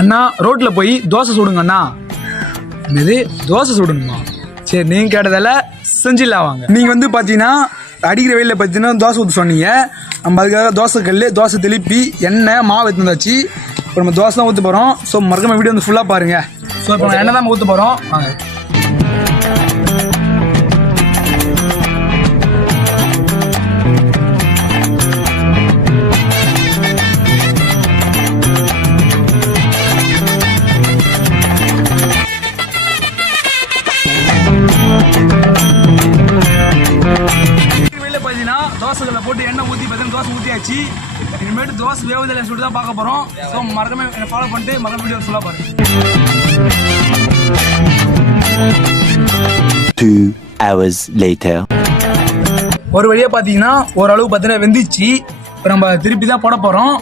அண்ணா ரோட்டில் போய் தோசை சுடுங்க அண்ணா. இது தோசை சுடணுமா? சரி, நீங்கள் கேட்டதால செஞ்சிடலாம் வாங்க. நீங்கள் வந்து பார்த்தீங்கன்னா அடிக்கிற வெயிலில் பார்த்தீங்கன்னா தோசை ஊற்ற சொன்னீங்க. நம்ம அதுக்காக தோசை கல், தோசை திருப்பி, எண்ணெய், மாவு எடுத்து வந்தாச்சு. இப்போ நம்ம தோசை தான் ஊற்ற போகிறோம். ஸோ மறக்காம வீடியோ வந்து ஃபுல்லாக பாருங்கள். ஸோ இப்போ நம்ம எண்ணெய் தான் ஊற்ற போகிறோம் வாங்க. தோசைகளை போட்டு எண்ணெய் ஊற்றி பார்த்தீங்கன்னா தோசை ஊற்றியாச்சு. இனிமேட்டு தோசை வேவுதலை சொல்லிட்டு தான் பார்க்க போகிறோம். ஸோ மறக்காம என்னை ஃபாலோ பண்ணிட்டு மறக்காம வீடியோ ஃபுல்லாக பாருங்க. 2 hours later. ஒரு வழியாக பார்த்தீங்கன்னா ஓரளவு பார்த்தீங்கன்னா வெந்துச்சு. இப்போ நம்ம திருப்பி தான் போட போகிறோம்.